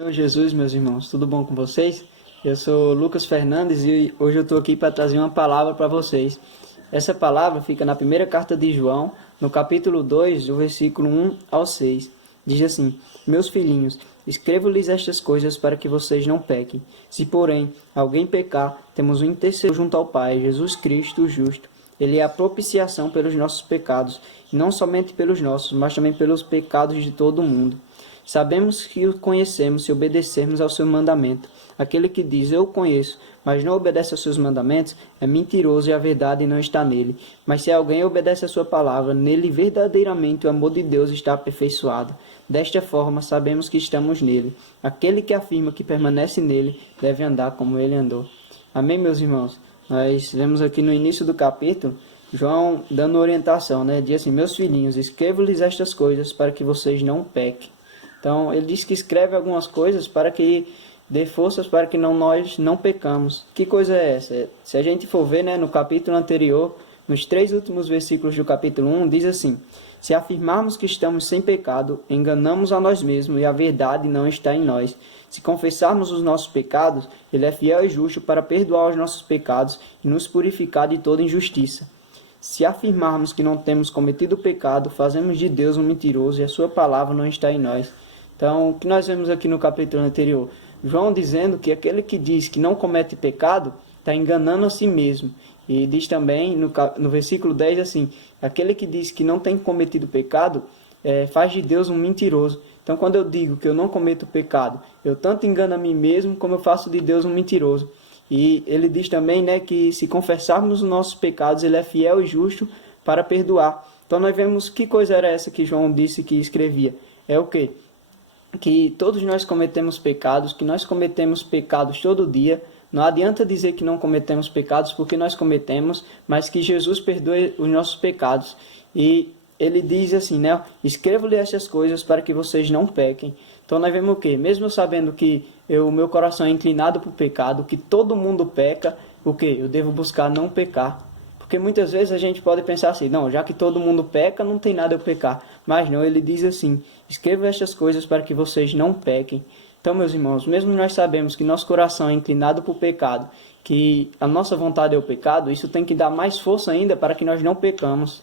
Senhor Jesus, meus irmãos, tudo bom com vocês? Eu sou Lucas Fernandes e hoje eu estou aqui para trazer uma palavra para vocês. Essa palavra fica na primeira carta de João, no capítulo 2, do versículo 1 ao 6. Diz assim: Meus filhinhos, escrevo-lhes estas coisas para que vocês não pequem. Se, porém, alguém pecar, temos um intercessor junto ao Pai, Jesus Cristo, o justo. Ele é a propiciação pelos nossos pecados, e não somente pelos nossos, mas também pelos pecados de todo o mundo. Sabemos que o conhecemos se obedecermos ao seu mandamento. Aquele que diz, eu o conheço, mas não obedece aos seus mandamentos, é mentiroso e a verdade não está nele. Mas se alguém obedece a sua palavra, nele verdadeiramente o amor de Deus está aperfeiçoado. Desta forma, sabemos que estamos nele. Aquele que afirma que permanece nele, deve andar como ele andou. Amém, meus irmãos? Nós vemos aqui no início do capítulo, João dando orientação, né? Diz assim, meus filhinhos, escrevo-lhes estas coisas para que vocês não pequem. Então, ele diz que escreve algumas coisas para que dê forças para que nós não pecamos. Que coisa é essa? Se a gente for ver, né, no capítulo anterior, nos 3 últimos versículos do capítulo 1, diz assim, se afirmarmos que estamos sem pecado, enganamos a nós mesmos e a verdade não está em nós. Se confessarmos os nossos pecados, ele é fiel e justo para perdoar os nossos pecados e nos purificar de toda injustiça. Se afirmarmos que não temos cometido pecado, fazemos de Deus um mentiroso e a sua palavra não está em nós. Então, o que nós vemos aqui no capítulo anterior? João dizendo que aquele que diz que não comete pecado, está enganando a si mesmo. E diz também no versículo 10 assim, aquele que diz que não tem cometido pecado, faz de Deus um mentiroso. Então, quando eu digo que eu não cometo pecado, eu tanto engano a mim mesmo, como eu faço de Deus um mentiroso. E ele diz também, né, que se confessarmos os nossos pecados, ele é fiel e justo para perdoar. Então, nós vemos que coisa era essa que João disse que escrevia. É o quê? Que todos nós cometemos pecados, que nós cometemos pecados todo dia. Não adianta dizer que não cometemos pecados, porque nós cometemos, mas que Jesus perdoe os nossos pecados. E ele diz assim, né? Escrevo-lhe estas coisas para que vocês não pequem. Então nós vemos o quê? Mesmo sabendo que o meu coração é inclinado para o pecado, que todo mundo peca, o quê? Eu devo buscar não pecar. Porque muitas vezes a gente pode pensar assim, não, já que todo mundo peca, não tem nada a pecar. Mas não, ele diz assim, escreva estas coisas para que vocês não pequem. Então, meus irmãos, mesmo nós sabemos que nosso coração é inclinado para o pecado, que a nossa vontade é o pecado, isso tem que dar mais força ainda para que nós não pecamos.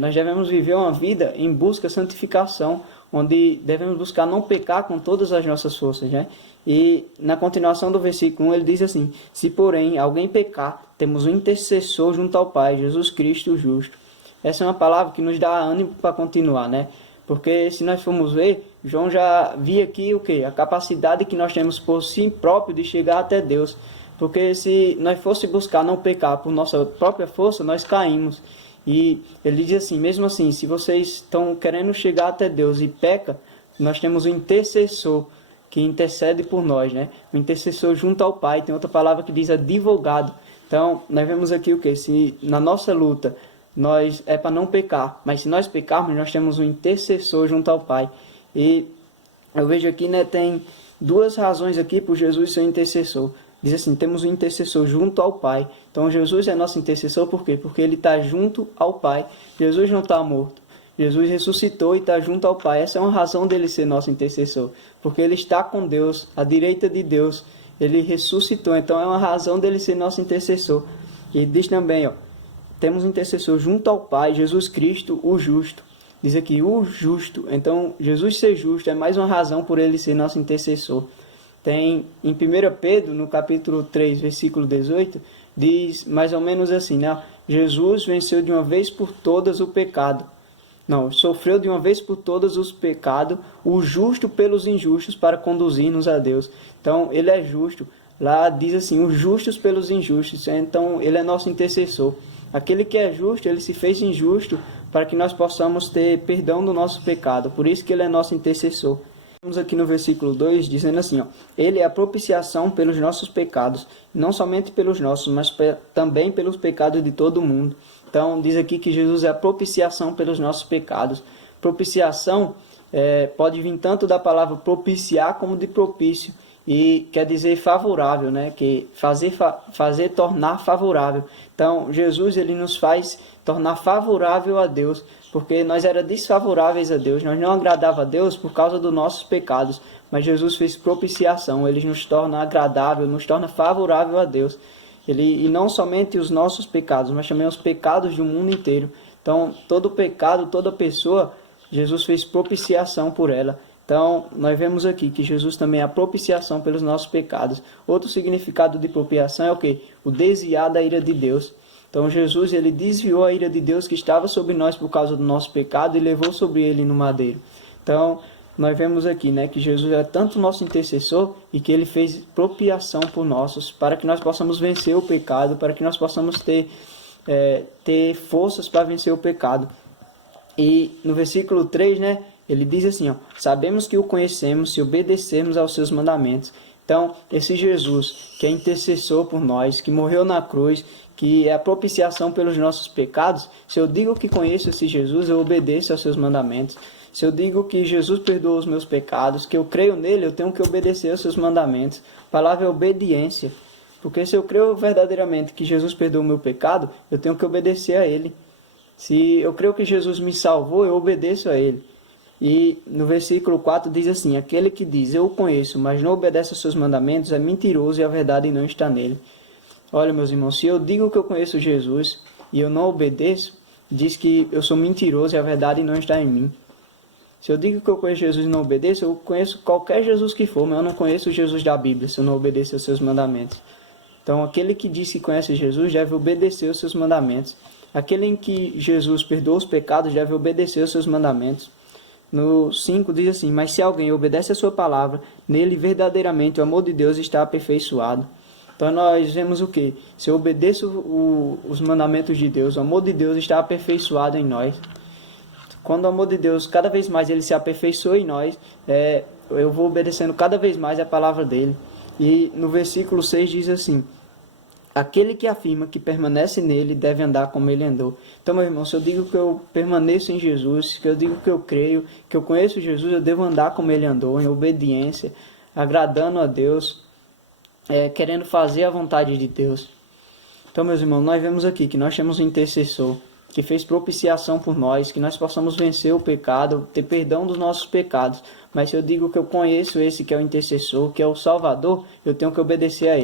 Nós devemos viver uma vida em busca de santificação, onde devemos buscar não pecar com todas as nossas forças, né? E na continuação do versículo 1 ele diz assim, se porém alguém pecar, temos um intercessor junto ao Pai, Jesus Cristo o justo. Essa é uma palavra que nos dá ânimo para continuar, né? Porque se nós formos ver, João já via aqui o quê? A capacidade que nós temos por si próprio de chegar até Deus. Porque se nós fosse buscar não pecar por nossa própria força, nós caímos. E ele diz assim, mesmo assim, se vocês estão querendo chegar até Deus e peca, nós temos um intercessor que intercede por nós, né? O intercessor junto ao Pai, tem outra palavra que diz advogado. Então, nós vemos aqui o que? Se na nossa luta nós é para não pecar, mas se nós pecarmos, nós temos um intercessor junto ao Pai. E eu vejo aqui, né, tem 2 razões aqui por Jesus ser intercessor. Diz assim, temos um intercessor junto ao Pai. Então, Jesus é nosso intercessor, por quê? Porque ele está junto ao Pai. Jesus não está morto. Jesus ressuscitou e está junto ao Pai. Essa é uma razão dele ser nosso intercessor. Porque ele está com Deus, à direita de Deus. Ele ressuscitou. Então, é uma razão dele ser nosso intercessor. E diz também, ó, temos um intercessor junto ao Pai, Jesus Cristo, o justo. Diz aqui, o justo. Então, Jesus ser justo é mais uma razão por ele ser nosso intercessor. Tem em 1 Pedro, no capítulo 3, versículo 18, diz mais ou menos assim, né? Jesus venceu de uma vez por todas o pecado. Não, sofreu de uma vez por todas os pecados, o justo pelos injustos, para conduzir-nos a Deus. Então, ele é justo. Lá diz assim, os justos pelos injustos. Então, ele é nosso intercessor. Aquele que é justo, ele se fez injusto para que nós possamos ter perdão do nosso pecado. Por isso que ele é nosso intercessor. Estamos aqui no versículo 2, dizendo assim, ó, ele é a propiciação pelos nossos pecados, não somente pelos nossos, mas também pelos pecados de todo mundo. Então, diz aqui que Jesus é a propiciação pelos nossos pecados. Propiciação pode vir tanto da palavra propiciar como de propício. E quer dizer favorável, né? Que fazer tornar favorável. Então, Jesus ele nos faz tornar favorável a Deus, porque nós era desfavoráveis a Deus, nós não agradava a Deus por causa dos nossos pecados, mas Jesus fez propiciação, ele nos torna agradável, nos torna favorável a Deus. E não somente os nossos pecados, mas também os pecados do mundo inteiro. Então, todo pecado, toda pessoa, Jesus fez propiciação por ela. Então, nós vemos aqui que Jesus também é a propiciação pelos nossos pecados. Outro significado de propiciação é o quê? O desviar da ira de Deus. Então, Jesus, ele desviou a ira de Deus que estava sobre nós por causa do nosso pecado e levou sobre ele no madeiro. Então, nós vemos aqui, né, que Jesus é tanto nosso intercessor e que ele fez propiciação por nossos, para que nós possamos vencer o pecado, para que nós possamos ter forças para vencer o pecado. E no versículo 3, né, ele diz assim, ó, sabemos que o conhecemos se obedecermos aos seus mandamentos. Então, esse Jesus, que é intercessor por nós, que morreu na cruz, que é a propiciação pelos nossos pecados, se eu digo que conheço esse Jesus, eu obedeço aos seus mandamentos. Se eu digo que Jesus perdoa os meus pecados, que eu creio nele, eu tenho que obedecer aos seus mandamentos. A palavra é obediência. Porque se eu creio verdadeiramente que Jesus perdoou o meu pecado, eu tenho que obedecer a ele. Se eu creio que Jesus me salvou, eu obedeço a ele. E no versículo 4 diz assim, aquele que diz, eu o conheço, mas não obedece aos seus mandamentos, é mentiroso e a verdade não está nele. Olha, meus irmãos, se eu digo que eu conheço Jesus e eu não obedeço, diz que eu sou mentiroso e a verdade não está em mim. Se eu digo que eu conheço Jesus e não obedeço, eu conheço qualquer Jesus que for, mas eu não conheço o Jesus da Bíblia, se eu não obedeço aos seus mandamentos. Então, aquele que diz que conhece Jesus deve obedecer aos seus mandamentos. Aquele em que Jesus perdoa os pecados deve obedecer aos seus mandamentos. No 5 diz assim, mas se alguém obedece a sua palavra, nele verdadeiramente o amor de Deus está aperfeiçoado. Então nós vemos o que? Se eu obedeço os mandamentos de Deus, o amor de Deus está aperfeiçoado em nós. Quando o amor de Deus, cada vez mais ele se aperfeiçoa em nós, eu vou obedecendo cada vez mais a palavra dele. E no versículo 6 diz assim, aquele que afirma que permanece nele deve andar como ele andou. Então, meu irmão, se eu digo que eu permaneço em Jesus, que eu digo que eu creio, que eu conheço Jesus, eu devo andar como ele andou, em obediência, agradando a Deus, querendo fazer a vontade de Deus. Então, meus irmãos, nós vemos aqui que nós temos um intercessor que fez propiciação por nós, que nós possamos vencer o pecado, ter perdão dos nossos pecados. Mas se eu digo que eu conheço esse que é o intercessor, que é o Salvador, eu tenho que obedecer a ele.